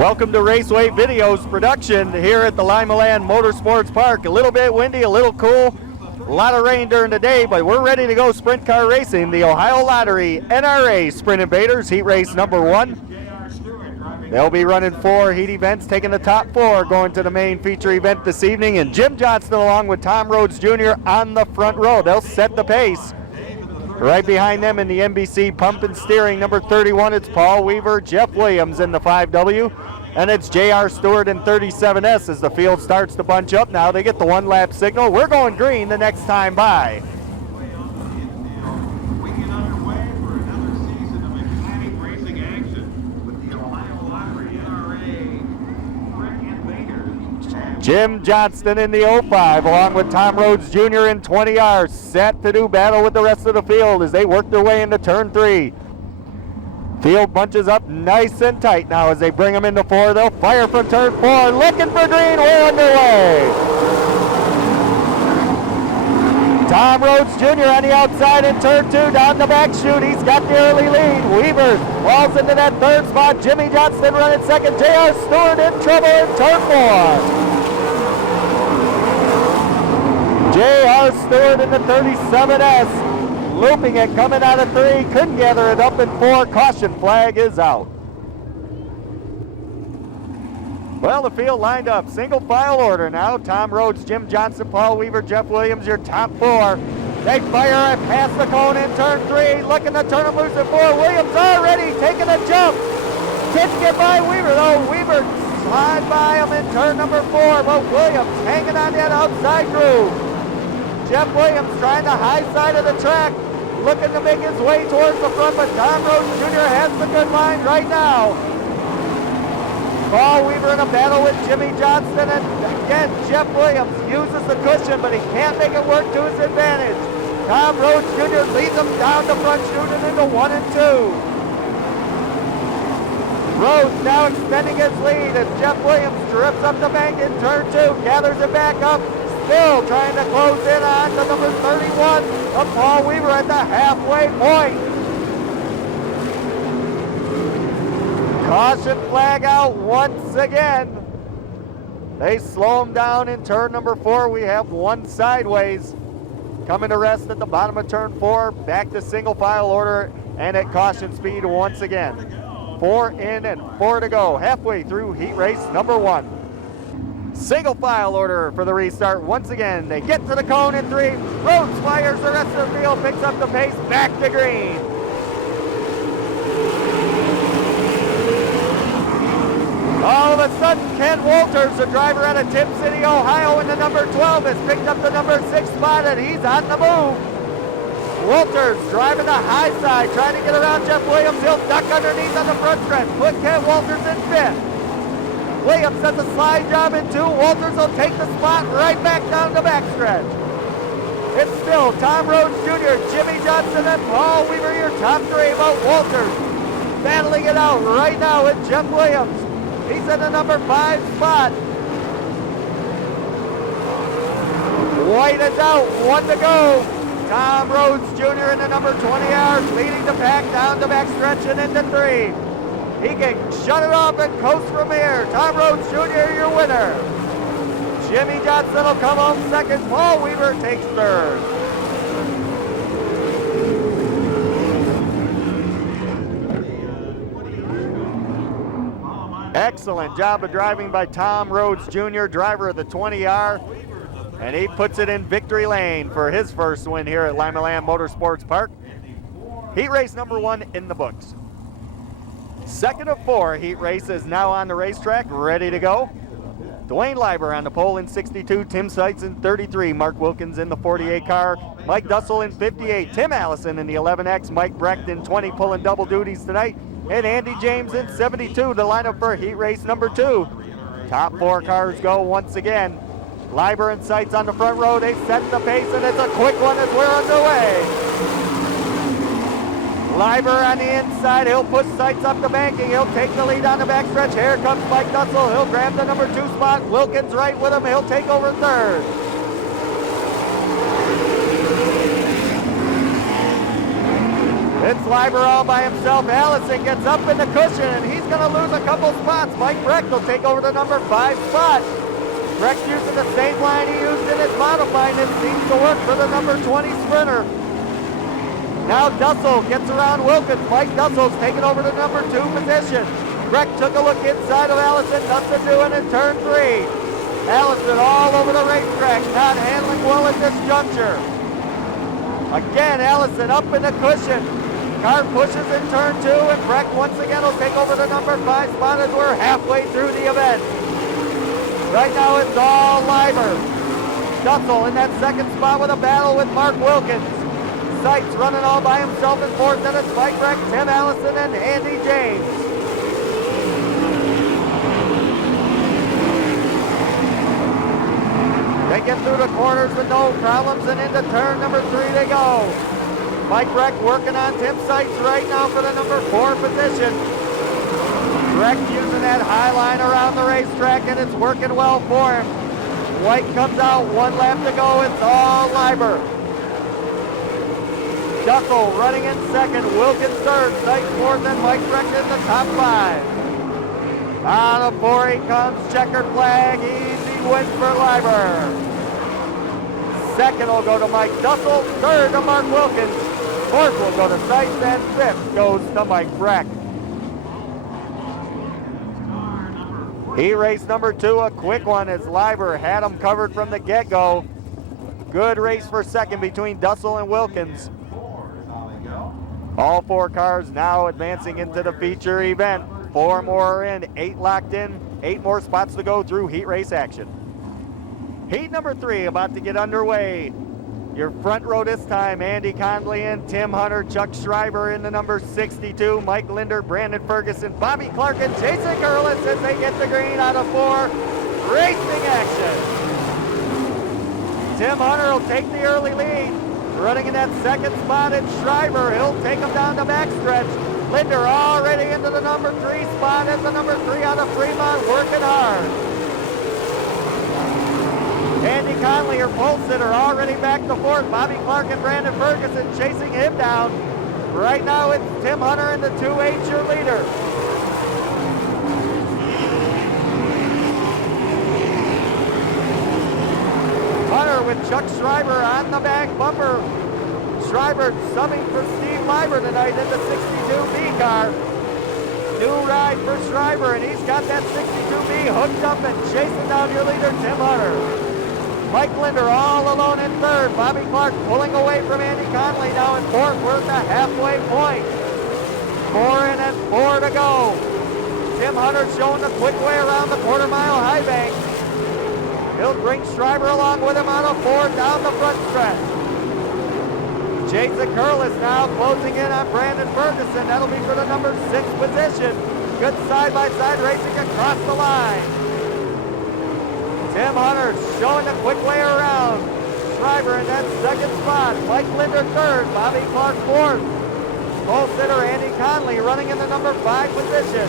Welcome to Raceway Videos production here at the Limaland Motorsports Park. A little bit windy, a little cool, a lot of rain during the day, but we're ready to go sprint car racing. The Ohio Lottery NRA Sprint Invaders, heat race number 1. They'll be running 4 heat events, taking the top 4, going to the main feature event this evening. And Jim Johnston along with Tom Rhodes Jr. on the front row. They'll set the pace. Right behind them in the NBC pump and steering, number 31, it's Paul Weaver, Jeff Williams in the 5W, and it's J.R. Stewart in 37S as the field starts to bunch up. Now they get the one-lap signal. We're going green the next time by. We get underway for another season of exciting racing action with the Ohio Lottery NRA Sprint Invaders. Jim Johnston in the 05 along with Tom Rhodes Jr. in 20R, set to do battle with the rest of the field as they work their way into turn 3. Field bunches up nice and tight now as they bring them into 4. They'll fire from turn 4, looking for green, we're underway. Tom Rhodes Jr. on the outside in turn 2, down the back chute, he's got the early lead. Weaver falls into that 3rd spot, Jimmy Johnston running 2nd, J.R. Stewart in trouble in turn 4. J.R. Stewart in the 37S, looping it, coming out of 3, couldn't gather it up in 4, caution flag is out. Well, the field lined up, single file order now. Tom Rhodes, Jim Johnston, Paul Weaver, Jeff Williams, your top 4. They fire past the cone in turn 3, looking to turn them loose at 4. Williams already taking a jump. Couldn't get by Weaver though. Weaver slide by him in turn number 4, but Williams hanging on that outside groove. Jeff Williams trying the high side of the track, looking to make his way towards the front, but Tom Rhodes Jr. has the good line right now. Paul Weaver in a battle with Jimmy Johnston, and again, Jeff Williams uses the cushion, but he can't make it work to his advantage. Tom Rhodes Jr. leads him down the front chute and into 1 and 2. Rhodes now extending his lead as Jeff Williams drips up the bank in turn 2, gathers it back up, still trying to close in on to number 31 of Paul Weaver at the halfway point. Caution flag out once again. They slow him down in turn number 4. We have 1 sideways. Coming to rest at the bottom of turn 4. Back to single file order and at caution speed once again. 4 in and 4 to go. Halfway through heat race number 1. Single file order for the restart once again. They get to the cone in 3. Rhodes fires the rest of the field, picks up the pace, back to green. All of a sudden, Ken Walters, the driver out of Tip City, Ohio, in the number 12, has picked up the number 6 spot, and he's on the move. Walters driving the high side, trying to get around Jeff Williams. He'll duck underneath on the front stretch, put Ken Walters in 5th. Williams does a slide job in 2. Walters will take the spot right back down the backstretch. It's still Tom Rhodes Jr., Jimmy Johnston, and Paul Weaver, your top 3, but Walters battling it out right now with Jeff Williams. He's in the number 5 spot. White is out, 1 to go. Tom Rhodes Jr. in the number 20R, leading the pack down the backstretch and into 3. He can shut it off and coast from here. Tom Rhodes Jr., your winner. Jimmy Johnston will come home 2nd. Paul Weaver takes 3rd. Excellent job of driving by Tom Rhodes Jr., driver of the 20R. And he puts it in victory lane for his first win here at Limaland Motorsports Park. Heat race number 1 in the books. 2nd of 4 heat race is now on the racetrack, ready to go. Dwayne Leiber on the pole in 62, Tim Seitz in 33, Mark Wilkins in the 48 car, Mike Dussel in 58, Tim Allison in the 11X, Mike Brecht in 20 pulling double duties tonight, and Andy James in 72 to line up for heat race number 2. Top 4 cars go once again. Leiber and Seitz on the front row, they set the pace, and it's a quick one as we're underway. Leiber on the inside, he'll push Seitz up the banking, he'll take the lead on the backstretch. Here comes Mike Dussel, he'll grab the number 2 spot. Wilkins right with him, he'll take over 3rd. It's Liber all by himself. Allison gets up in the cushion, and he's going to lose a couple spots. Mike Brecht will take over the number 5 spot. Brecht using the same line he used in his modified, and it seems to work for the number 20 sprinter. Now Dussel gets around Wilkins. Mike Dussel's taking over the number 2 position. Brecht took a look inside of Allison. Nothing doing in turn 3. Allison all over the racetrack, not handling well at this juncture. Again, Allison up in the cushion. Car pushes in turn 2, and Brecht once again will take over the number 5 spot as we're halfway through the event. Right now it's all Liber. Dussel in that second spot with a battle with Mark Wilkins. Seitz running all by himself in fourth, and it's Mike Brecht, Tim Allison, and Andy James. They get through the corners with no problems, and into turn number 3 they go. Mike Brecht working on Tim Seitz right now for the number 4 position. Brecht using that high line around the racetrack, and it's working well for him. White comes out, 1 lap to go, it's all Liber. Dussel running in second, Wilkins third, Seitz fourth, and Mike Brecht in the top 5. On the 4 he comes, checkered flag, easy win for Liber. Second will go to Mike Dussel, third to Mark Wilkins, fourth will go to Seitz, and fifth goes to Mike Brecht. Heat race number 2, a quick one as Liber had him covered from the get-go. Good race for second between Dussel and Wilkins. All 4 cars now advancing into the feature event. 4 more are in, 8 locked in, 8 more spots to go through heat race action. Heat number 3 about to get underway. Your front row this time, Andy Conley and Tim Hunter, Chuck Schreiber in the number 62, Mike Linder, Brandon Ferguson, Bobby Clark, and Jason Curlis as they get the green out of 4. Racing action. Tim Hunter will take the early lead. Running in that second spot is Schreiber. He'll take him down the backstretch. Linder already into the number 3 spot as the number 3 out of Fremont, working hard. Andy Conley, her pole sitter, already back to 4th. Bobby Clark and Brandon Ferguson chasing him down. Right now it's Tim Hunter in the 2H, your leader. Hunter with Chuck Schreiber on the back bumper. Schreiber subbing for Steve Liber tonight in the 62B car. New ride for Schreiber, and he's got that 62B hooked up and chasing down your leader, Tim Hunter. Mike Linder all alone in third. Bobby Clark pulling away from Andy Conley now in fourth. We're at the halfway point. 4 in and 4 to go. Tim Hunter showing the quick way around the quarter-mile high bank. He'll bring Schreiber along with him on a 4 down the front stretch. Jason Curlis now closing in on Brandon Ferguson. That'll be for the number 6 position. Good side-by-side racing across the line. Tim Hunter showing the quick way around. Schreiber in that second spot. Mike Linder third. Bobby Clark fourth. Pole sitter Andy Conley running in the number 5 position.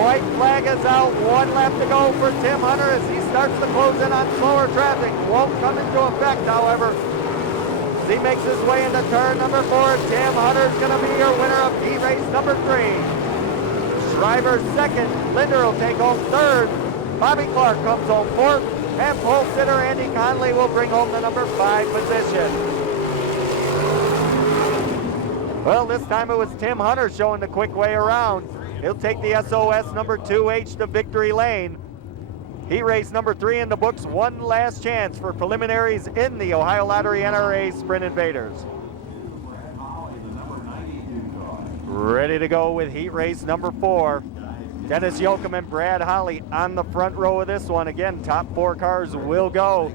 White flag is out. 1 lap to go for Tim Hunter as he starts to close in on slower traffic. Won't come into effect, however. As he makes his way into turn number 4, Tim Hunter's going to be your winner of heat race number 3. Schreiber second, Linder will take home third, Bobby Clark comes home fourth, and pole sitter Andy Conley will bring home the number 5 position. Well, this time it was Tim Hunter showing the quick way around. He'll take the SOS number 2H to victory lane. Heat race number 3 in the books, one last chance for preliminaries in the Ohio Lottery NRA Sprint Invaders. Ready to go with heat race number 4. Dennis Yoakum and Brad Holly on the front row of this one. Again, top 4 cars will go.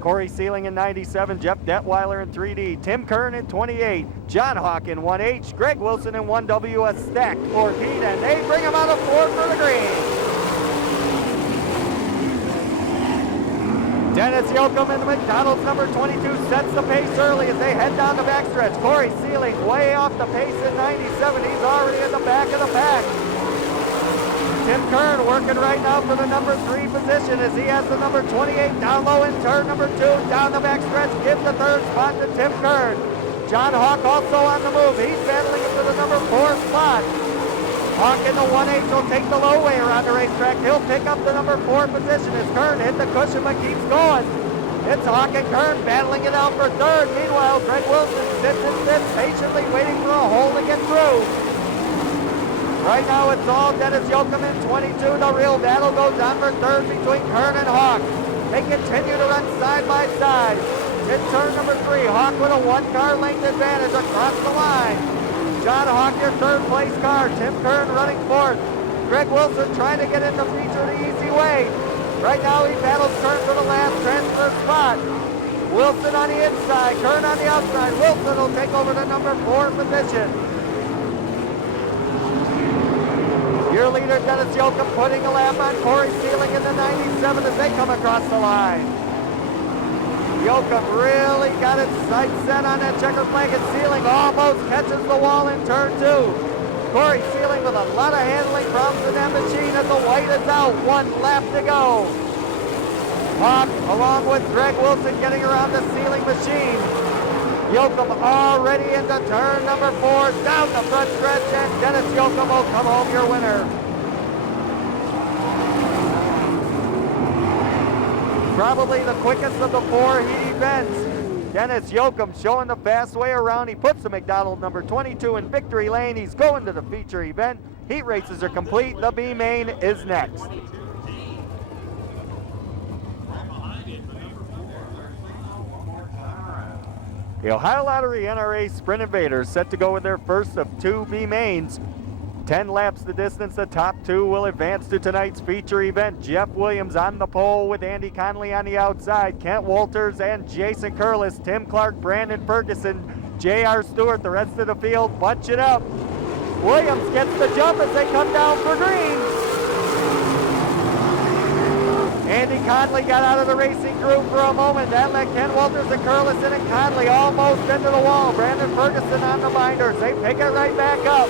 Corey Sealing in 97, Jeff Detweiler in 3D, Tim Kern in 28, John Hawk in 1H, Greg Wilson in 1W, a stacked 4 heat, and they bring him out of 4 for the green. Dennis Yoakum in the McDonald's number 22 sets the pace early as they head down the backstretch. Corey Sealing way off the pace in 97. He's already in the back of the pack. Tim Kern working right now for the number 3 position as he has the number 28 down low in turn number 2. Down the backstretch, gives the 3rd spot to Tim Kern. John Hawk also on the move. He's battling it for the number 4 spot. Hawk in the 1/8 will take the low way around the racetrack. He'll pick up the number 4 position as Kern hit the cushion but keeps going. It's Hawk and Kern battling it out for 3rd. Meanwhile, Greg Wilson sits and sits, patiently waiting for a hole to get through. Right now it's all Dennis Yoakum in 22. The real battle goes on for 3rd between Kern and Hawk. They continue to run side by side. In turn number 3, Hawk with a 1-car length advantage across the line. John Hawk, your 3rd place car. Tim Kern running 4th. Greg Wilson trying to get in the feature the easy way. Right now he battles Kern for the last transfer spot. Wilson on the inside, Kern on the outside. Wilson will take over the number 4 position. Your leader, Dennis Yoakum, putting a lap on Corey Sealing in the 97 as they come across the line. Yoakum really got his sights set on that checker flag, and Sealing almost catches the wall in turn 2. Corey Sealing with a lot of handling problems in that machine as the white is out. 1 lap to go. Hawk, along with Greg Wilson, getting around the Sealing machine. Yoakum already into turn number 4, down the front stretch, and Dennis Yoakum will come home your winner. Probably the quickest of the 4 heat events. Dennis Yoakum showing the fast way around. He puts the McDonald number 22 in victory lane. He's going to the feature event. Heat races are complete. The B main is next. The Ohio Lottery NRA Sprint Invaders set to go with their first of 2 B mains. 10 laps the distance. The top 2 will advance to tonight's feature event. Jeff Williams on the pole with Andy Conley on the outside. Kent Walters and Jason Curlis. Tim Clark, Brandon Ferguson, J.R. Stewart. The rest of the field bunch it up. Williams gets the jump as they come down for green. Andy Conley got out of the racing crew for a moment. That let Ken Walters and Curlison and Conley almost into the wall. Brandon Ferguson on the binders. They pick it right back up.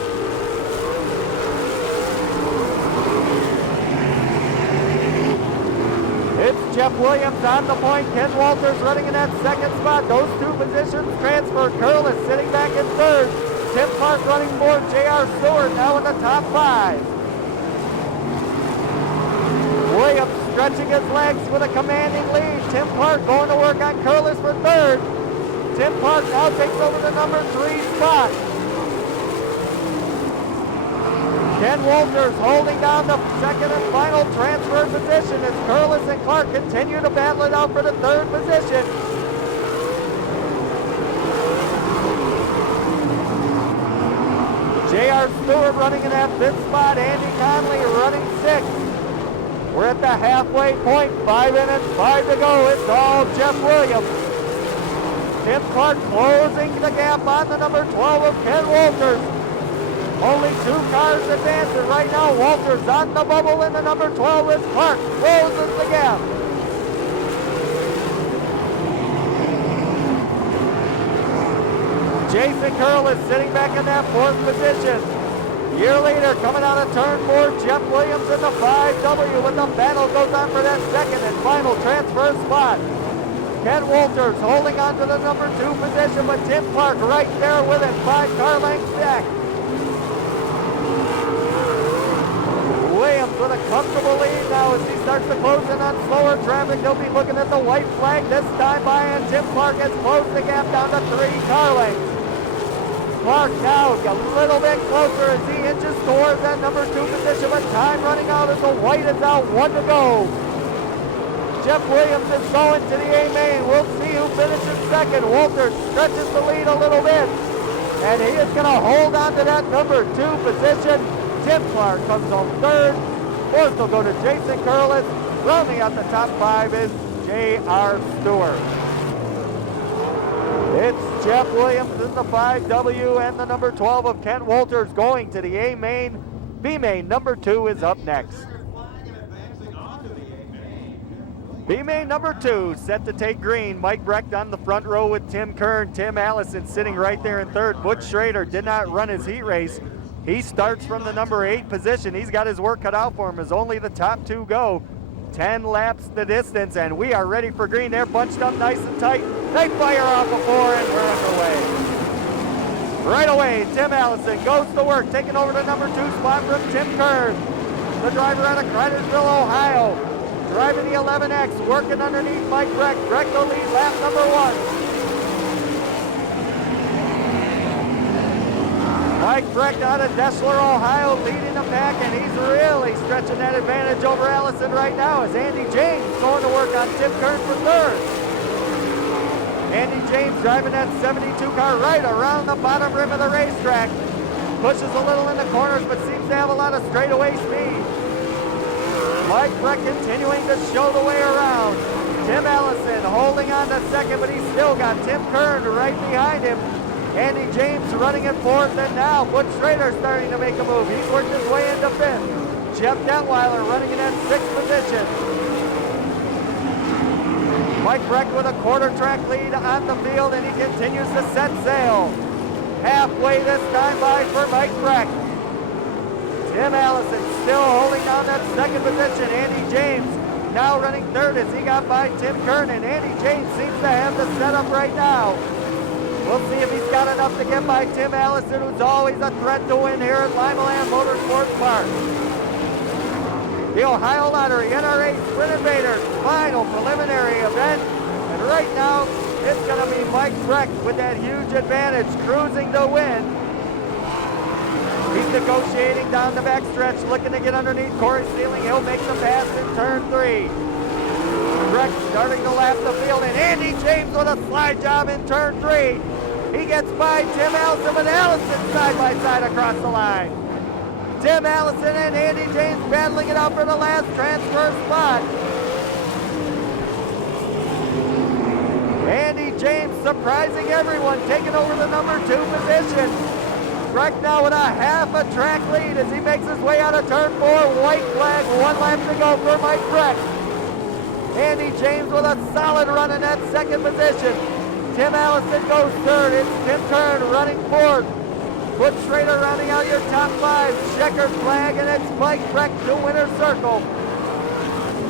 It's Jeff Williams on the point. Ken Walters running in that 2nd spot. Those 2 positions transfer. Curlis sitting back in 3rd. Tim Clark running 4th. J.R. Stewart now in the top 5. Williams stretching his legs with a commanding lead. Tim Clark going to work on Curlis for 3rd. Tim Clark now takes over the number 3 spot. Ken Walters holding down the 2nd and final transfer position as Curlis and Clark continue to battle it out for the 3rd position. J.R. Stewart running in that 5th spot. Andy Conley running 6th. We're at the halfway point, 5 minutes, 5 to go. It's all Jeff Williams. Tim Clark closing the gap on the number 12 of Ken Walters. Only 2 cars advancing right now. Walters on the bubble in the number 12 as Clark closes the gap. Jason Curlis sitting back in that 4th position. Year later, coming out of turn 4, Jeff Williams in the 5W, when the battle goes on for that 2nd and final transfer spot. Ken Walters holding on to the number 2 position, but Tim Clark right there with it, 5-car lengths back. Williams with a comfortable lead now as he starts to close in on slower traffic. He'll be looking at the white flag this time by, and Tim Clark has closed the gap down to 3-car lengths. Clark now a little bit closer as he inches towards that number 2 position, but time running out as the white is out. 1 to go. Jeff Williams is going to the A main. We'll see who finishes 2nd. Walters stretches the lead a little bit, and he is going to hold on to that number 2 position. Tim Clark comes home 3rd. 4th will go to Jason Curlis. Rounding out the top 5 is J.R. Stewart. It's Jeff Williams in the 5W and the number 12 of Kent Walters going to the A main. B main number 2 is up next. B main number 2 set to take green. Mike Brecht on the front row with Tim Kern. Tim Allison sitting right there in 3rd. Butch Schrader did not run his heat race. He starts from the number 8 position. He's got his work cut out for him as only the top 2 go. 10 laps the distance, and we are ready for green. They're bunched up nice and tight. They fire off a 4, and we're underway. Right away, Tim Allison goes to work, taking over the number 2 spot from Tim Kern. The driver out of Cridersville, Ohio. Driving the 11X, working underneath Mike Breck. Breck will lead lap number 1. Mike Breck out of Deshler, Ohio, leading the pack, and he's really stretching that advantage over Allison right now as Andy James going to work on Tim Kern for 3rd. Andy James driving that 72 car right around the bottom rim of the racetrack. Pushes a little in the corners, but seems to have a lot of straightaway speed. Mike Breck continuing to show the way around. Tim Allison holding on to 2nd, but he's still got Tim Kern right behind him. Andy James running in 4th, and now Butch Schrader starting to make a move. He's worked his way into 5th. Jeff Detweiler running in that 6th position. Mike Breck with a quarter track lead on the field, and he continues to set sail. Halfway this time by for Mike Breck. Tim Allison still holding down that 2nd position. Andy James now running 3rd as he got by Tim Kern, and Andy James seems to have the setup right now. We'll see if he's got enough to get by Tim Allison, who's always a threat to win here at Limaland Motorsports Park. The Ohio Lottery NRA Sprint Invaders final preliminary event. And right now, it's going to be Mike Breck with that huge advantage, cruising to win. He's negotiating down the backstretch, looking to get underneath Corey Sealing. He'll make the pass in turn 3. Breck starting to lap the field, and Andy James with a slide job in turn 3. He gets by Tim Allison, but Allison side by side across the line. Tim Allison and Andy James battling it out for the last transfer spot. Andy James surprising everyone, taking over the number 2 position. Breck now with a half a track lead as he makes his way out of turn 4. White flag, 1 lap to go for Mike Breck. Andy James with a solid run in that 2nd position. Tim Allison goes 3rd. It's Tim Kern running 4th. Butch Schrader rounding out your top 5. Checkered flag, and it's Mike Breck to winner's circle.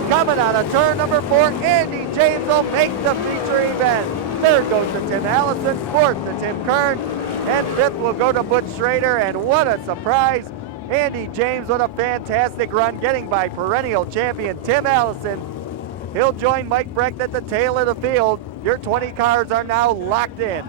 Coming out of turn number 4, Andy James will make the feature event. 3rd goes to Tim Allison, 4th to Tim Kern, and 5th will go to Butch Schrader. And what a surprise. Andy James with a fantastic run, getting by perennial champion Tim Allison. He'll join Mike Breck at the tail of the field. Your 20 cars are now locked in.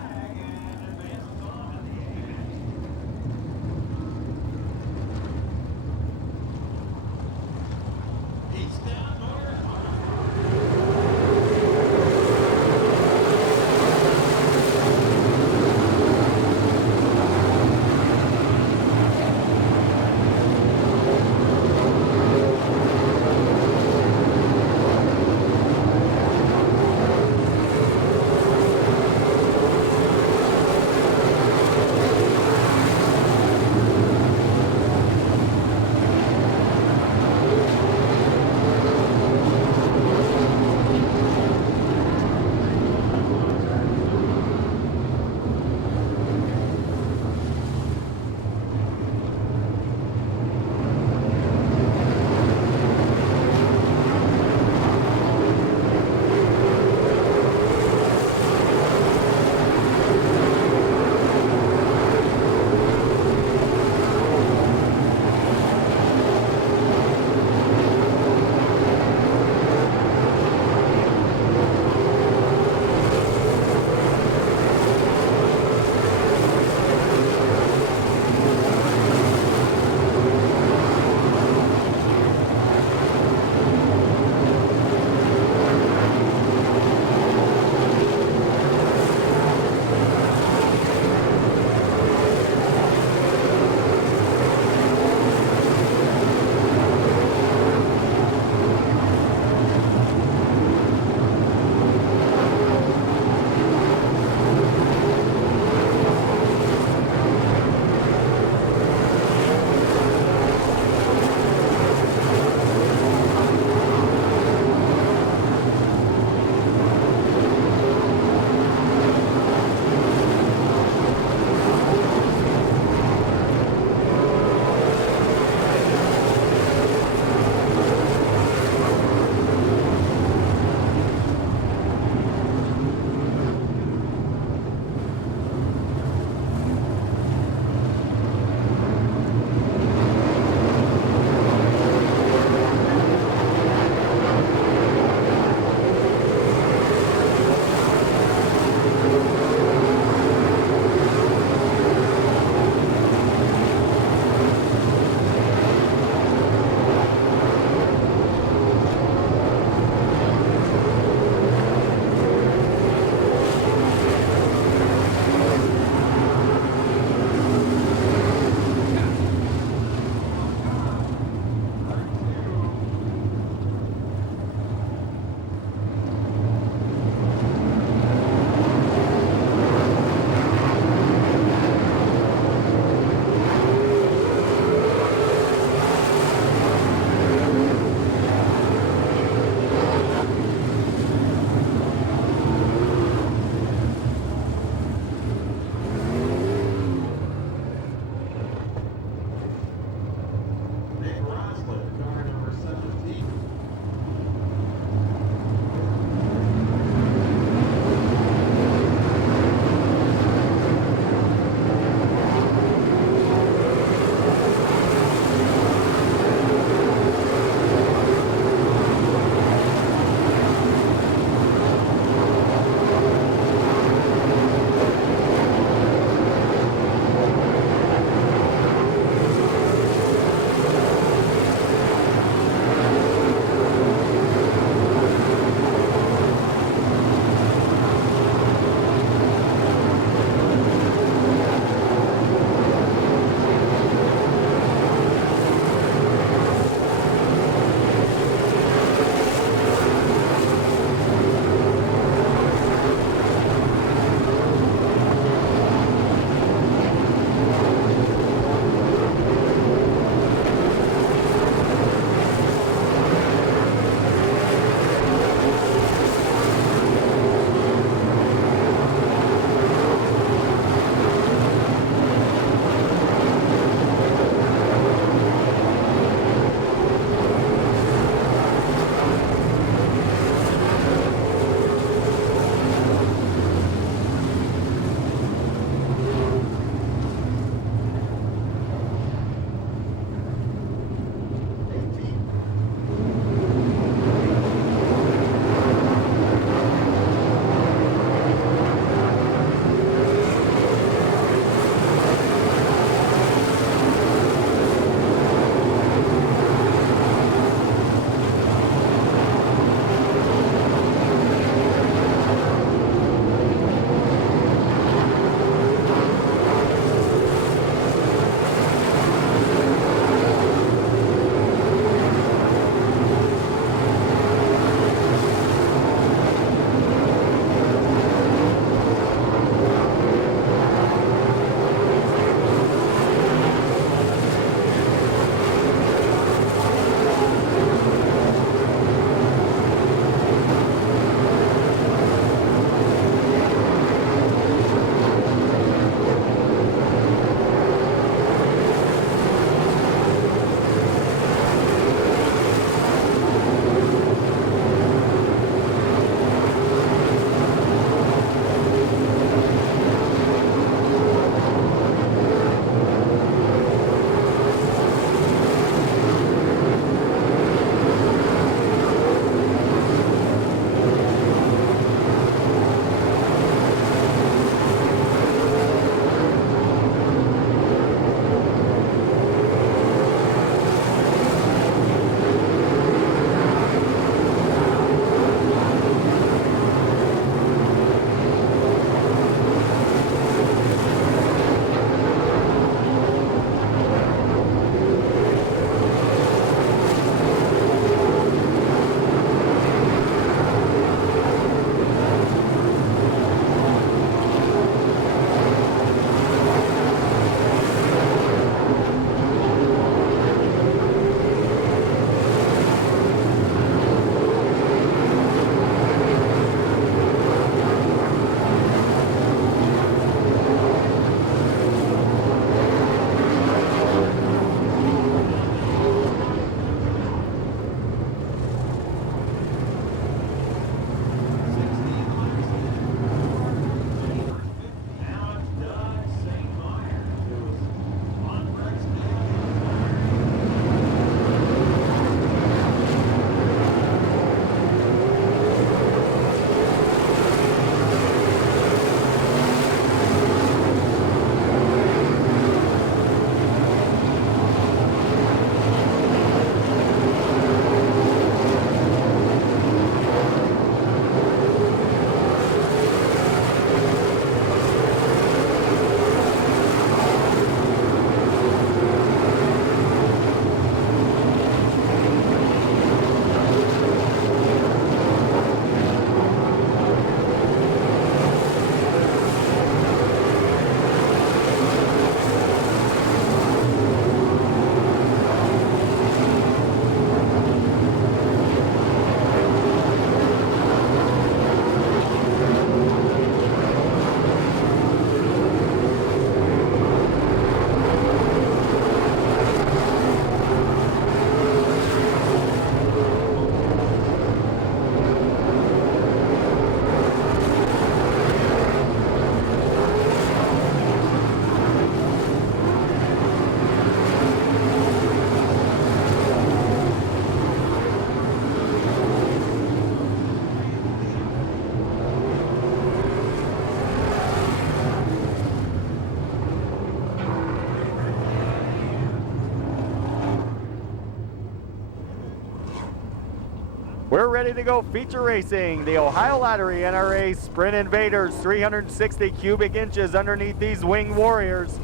ready to go. Feature racing, the Ohio Lottery NRA Sprint Invaders, 360 cubic inches underneath these wing warriors.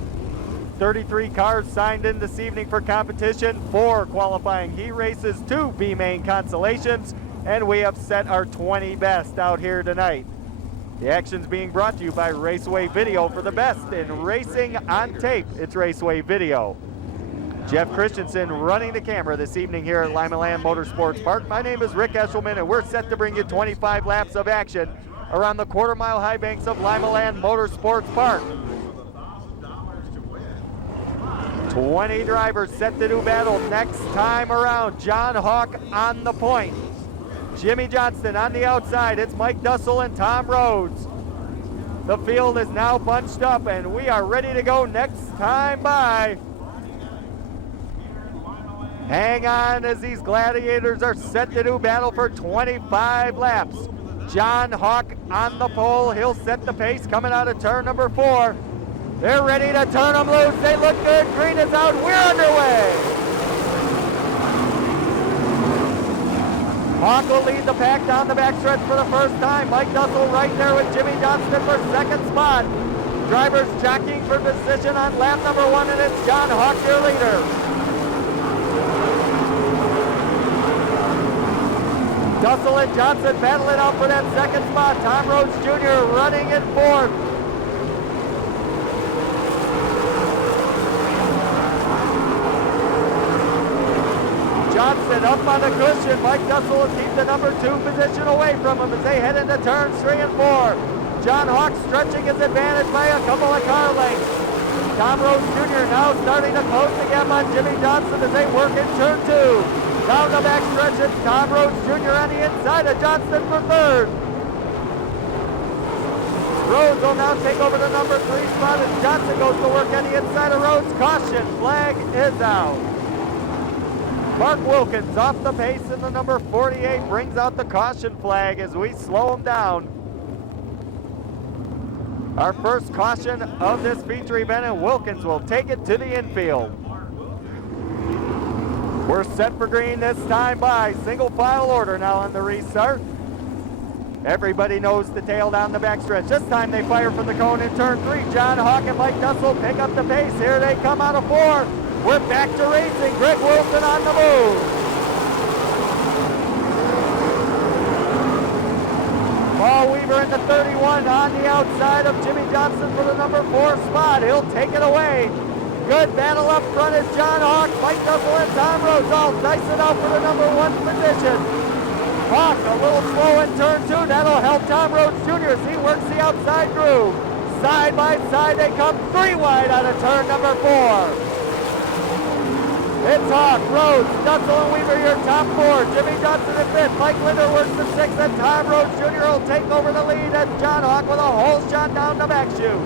33 cars signed in this evening for competition, 4 qualifying heat races, 2 B main consolations, and we have set our 20 best out here tonight. The action's being brought to you by Raceway Video. For the best in racing on tape, it's Raceway Video. Jeff Christensen running the camera this evening here at Limaland Motorsports Park. My name is Rick Eshelman, and we're set to bring you 25 laps of action around the quarter-mile high banks of Limaland Motorsports Park. 20 drivers set to do battle next time around. John Hawk on the point. Jimmy Johnston on the outside. It's Mike Dussel and Tom Rhodes. The field is now bunched up, and we are ready to go next time by. Hang on as these gladiators are set to do battle for 25 laps. John Hawk on the pole. He'll set the pace coming out of turn number 4. They're ready to turn them loose. They look good. Green is out. We're underway. Hawk will lead the pack down the backstretch for the first time. Mike Dussel right there with Jimmy Johnston for second spot. Drivers jockeying for position on lap number 1, and it's John Hawk, your leader. Dussel and Johnson battling out for that second spot. Tom Rhodes Jr. running in 4th. Johnson up on the cushion. Mike Dussel will keep the number 2 position away from him as they head into turns 3 and 4. John Hawk stretching his advantage by a couple of car lengths. Tom Rhodes Jr. now starting to close the gap on Jimmy Johnson as they work in turn 2. Down the back stretch, it's Tom Rhodes Jr. on the inside of Johnston for 3rd. Rhodes will now take over the number 3 spot as Johnson goes to work on the inside of Rhodes. Caution, flag is out. Mark Wilkins off the pace in the number 48 brings out the caution flag as we slow him down. Our first caution of this feature event, and Wilkins will take it to the infield. We're set for green this time by single file order now on the restart. Everybody knows to tail down the backstretch. This time they fire from the cone in turn 3. John Hawk and Mike Dussel pick up the pace. Here they come out of 4. We're back to racing. Greg Wilson on the move. Paul Weaver in the 31 on the outside of Jimmy Johnson for the number 4 spot. He'll take it away. Good battle up front is John Hawk, Mike Dussel, and Tom Rhodes all dice it out for the number 1 position. Hawk a little slow in turn 2. That'll help Tom Rhodes Jr. as he works the outside groove. Side by side they come 3 wide out of turn number 4. It's Hawk, Rhodes, Dussel, and Weaver your top 4. Jimmy Johnson in 5th. Mike Linder works the 6th, and Tom Rhodes Jr. will take over the lead as John Hawk with a hole shot down the back chute.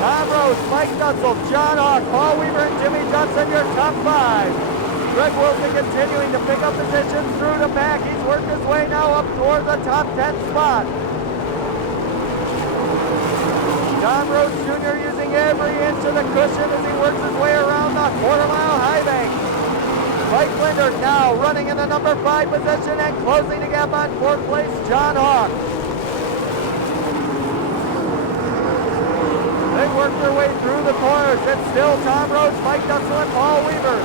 Tom Rhodes, Mike Dussel, John Hawk, Paul Weaver, and Jimmy Johnson, your top 5. Greg Wilson continuing to pick up positions through the pack. He's worked his way now up towards the top 10 spot. Tom Rhodes Jr. using every inch of the cushion as he works his way around the quarter-mile high bank. Mike Linder now running in the number 5 position and closing the gap on 4th place, John Hawk. They work their way through the corners. It's still Tom Rhodes, Mike Dussel, and Paul Weaver.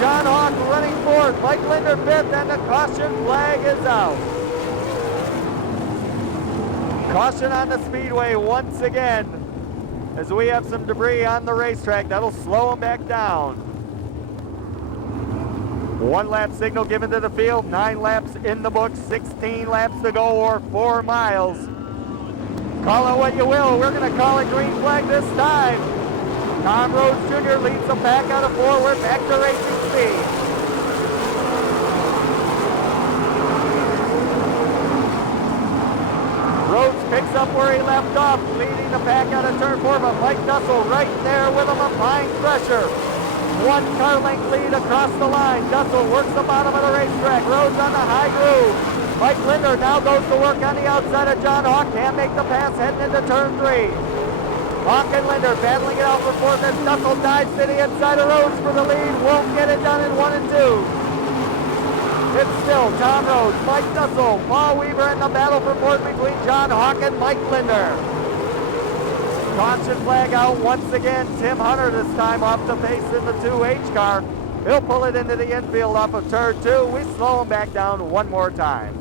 John Hawk running 4th, Mike Linder 5th, and the caution flag is out. Caution on the speedway once again as we have some debris on the racetrack. That'll slow them back down. 1 lap signal given to the field, 9 laps in the book, 16 laps to go or 4 miles. Call it what you will, we're going to call it green flag this time. Tom Rhodes Jr. leads the pack out of 4. We're back to racing speed. Rhodes picks up where he left off, leading the pack out of turn 4, but Mike Dussel right there with him, applying pressure. 1 car length lead across the line. Dussel works the bottom of the racetrack. Rhodes on the high groove. Mike Linder now goes to work on the outside of John Hawk. Can't make the pass heading into turn 3. Hawk and Linder battling it out for 4th as Dussel dives to the inside of Rhodes for the lead. Won't get it done in 1 and 2. It's still Tom Rhodes, Mike Dussel, Paul Weaver in the battle for fourth between John Hawk and Mike Linder. Caution flag out once again. Tim Hunter this time off the pace in the 2H car. He'll pull it into the infield off of turn 2. We slow him back down one more time.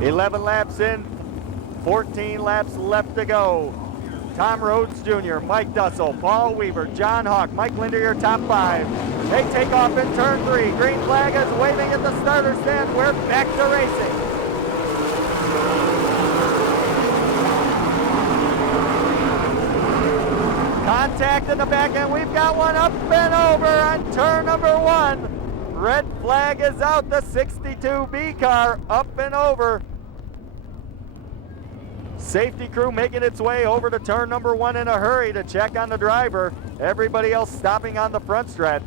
11 laps in, 14 laps left to go. Tom Rhodes Jr., Mike Dussel, Paul Weaver, John Hawk, Mike Linder, your top 5. They take off in turn 3. Green flag is waving at the starter stand. We're back to racing. Contact in the back end. We've got one up and over on turn number 1. Red flag is out. The 62B car up and over. Safety crew making its way over to turn number 1 in a hurry to check on the driver. Everybody else stopping on the front stretch.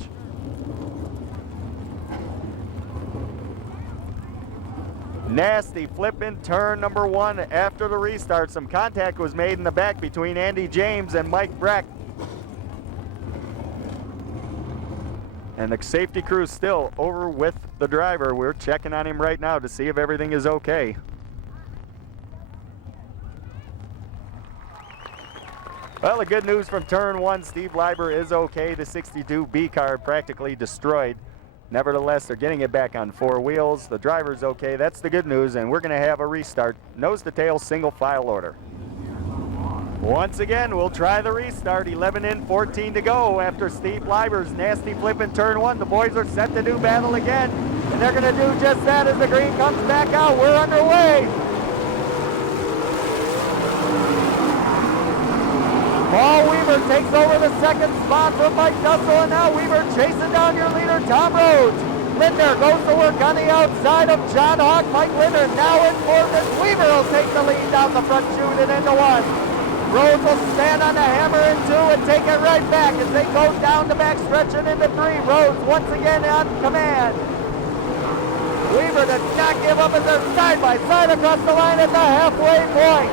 Nasty flip in turn number 1 after the restart. Some contact was made in the back between Andy James and Mike Breck. And the safety crew still over with the driver. We're checking on him right now to see if everything is okay. Well, the good news from turn 1, Steve Leiber is okay. The 62B car practically destroyed. Nevertheless, they're getting it back on 4 wheels. The driver's okay. That's the good news, and we're going to have a restart. Nose to tail, single file order. Once again, we'll try the restart. 11 in, 14 to go after Steve Leiber's nasty flip in turn 1. The boys are set to do battle again, and they're going to do just that as the green comes back out. We're underway. Paul Weaver takes over the second spot from Mike Dussel, and now Weaver chasing down your leader, Tom Rhodes. Linder goes to work on the outside of John Hawk. Mike Linder now in fourth, and Weaver will take the lead down the front chute and into 1. Rhodes will stand on the hammer in 2 and take it right back as they go down the back stretch and into 3. Rhodes once again on command. Weaver does not give up as they're side by side across the line at the halfway point.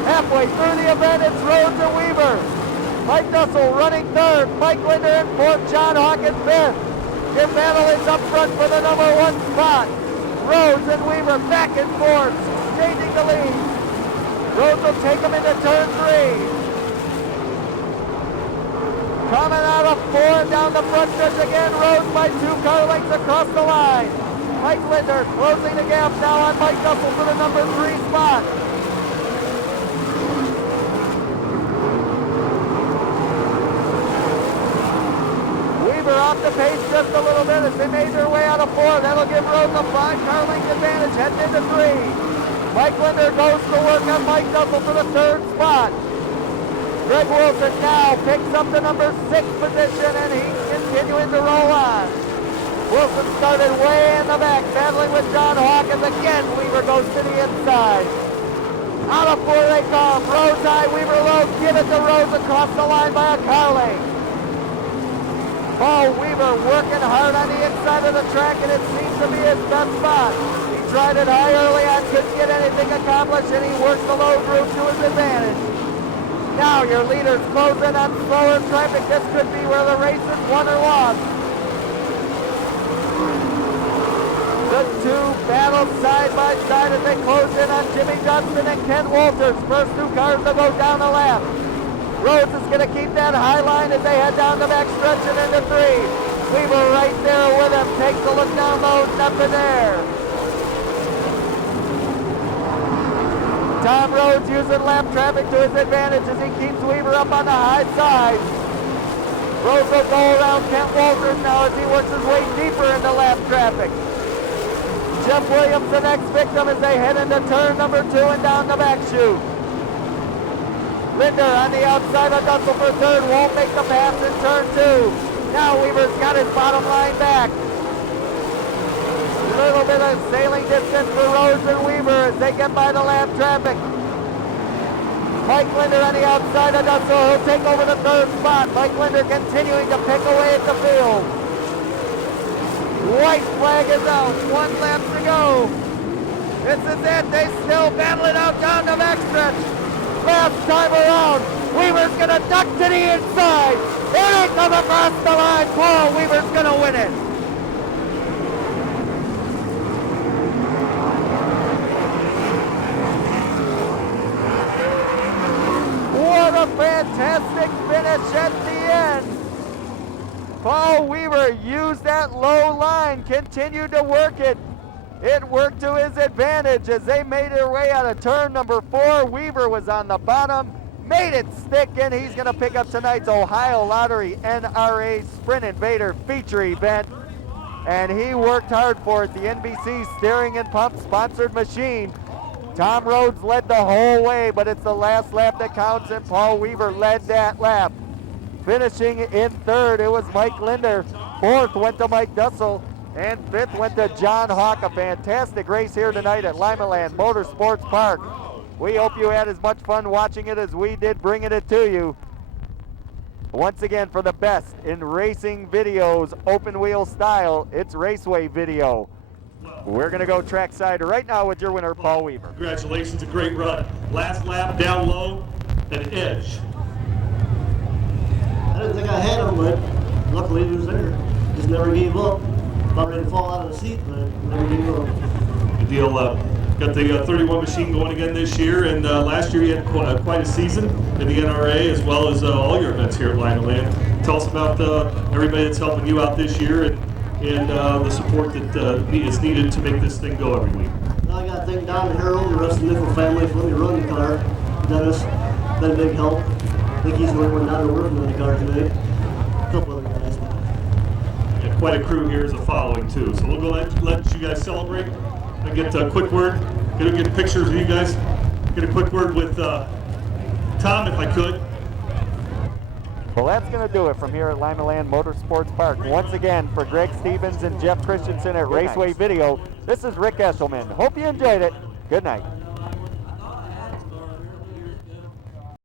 Halfway through the event, it's Rhodes and Weaver. Mike Dussel running 3rd, Mike Linder in 4th, John Hawk in 5th. Your battle is up front for the number 1 spot. Rhodes and Weaver back and forth, changing the lead. Rhodes will take him into turn 3. Coming out of 4 down the front stretch again, Rhodes by 2 car lengths across the line. Mike Linder closing the gap now on Mike Dussel for the number 3 spot. Off the pace just a little bit as they made their way out of 4. That'll give Rhodes a 5-car length advantage heading into 3. Mike Linder goes to work on Mike Dussel for the 3rd spot. Greg Wilson now picks up the number 6 position, and he's continuing to roll on. Wilson started way in the back, battling with John Hawk, as again Weaver goes to the inside. Out of 4 they come. Rhodes high, Weaver low. Give it to Rhodes across the line by a car length. Paul Weaver working hard on the inside of the track, and it seems to be his best spot. He tried it high early on, couldn't get anything accomplished, and he works the low group to his advantage. Now your leaders close in on slower traffic. This could be where the race is won or lost. The 2 battle side by side as they close in on Jimmy Johnson and Ken Walters. First 2 cars to go down the lap. Rhodes is going to keep that high line as they head down the back stretch and into 3. Weaver right there with him. Takes a look down low, nothing there. Tom Rhodes using lap traffic to his advantage as he keeps Weaver up on the high side. Rhodes will go around Kent Walters now as he works his way deeper into lap traffic. Jeff Williams, the next victim, as they head into turn number 2 and down the back chute. Linder on the outside of Dussel for 3rd, won't make the pass in turn 2. Now Weaver's got his bottom line back. A little bit of sailing distance for Rhodes and Weaver as they get by the lap traffic. Mike Linder on the outside of Dussel, he'll take over the 3rd spot. Mike Linder continuing to pick away at the field. White flag is out, 1 lap to go. This is it, they still battle it out down the backstretch. last time around. Weaver's going to duck to the inside. Here he comes across the line. Paul Weaver's going to win it. What a fantastic finish at the end. Paul Weaver used that low line, continued to work it. It worked to his advantage as they made their way out of turn number 4. Weaver was on the bottom, made it stick, and he's going to pick up tonight's Ohio Lottery NRA Sprint Invader feature event. And he worked hard for it. The NBC Steering and Pump sponsored machine. Tom Rhodes led the whole way, but it's the last lap that counts, and Paul Weaver led that lap. Finishing in third, it was Mike Linder. Fourth went to Mike Dussel, and fifth went to John Hawk. A fantastic race here tonight at Limaland Motorsports Park. We hope you had as much fun watching it as we did bringing it to you. Once again, for the best in racing videos, open wheel style, it's Raceway Video. We're going to go trackside right now with your winner, Paul Weaver. Congratulations, a great run. Last lap, down low, and edge. I didn't think I had him, but luckily he was there. Just never gave up. Thought ready to fall out of the seat, but never gave up. Good deal. Got the 31 machine going again this year, and last year you had quite a season in the NRA as well as all your events here at Limaland. Tell us about everybody that's helping you out this year and the support that is needed to make this thing go every week. Well, I got to thank Don and Harold and the rest of the Nickel family for letting me run the car. Dennis, been a big help. I think he's the only one not working on the car today. A couple other guys. Yeah, quite a crew here as a following too. So we'll go let you guys celebrate. I get a quick word. Gonna get pictures of you guys. Get a quick word with Tom, if I could. Well, that's going to do it from here at Limaland Motorsports Park. Once again, for Greg Stevens and Jeff Christensen at Raceway Video, this is Rick Eshelman. Hope you enjoyed it. Good night.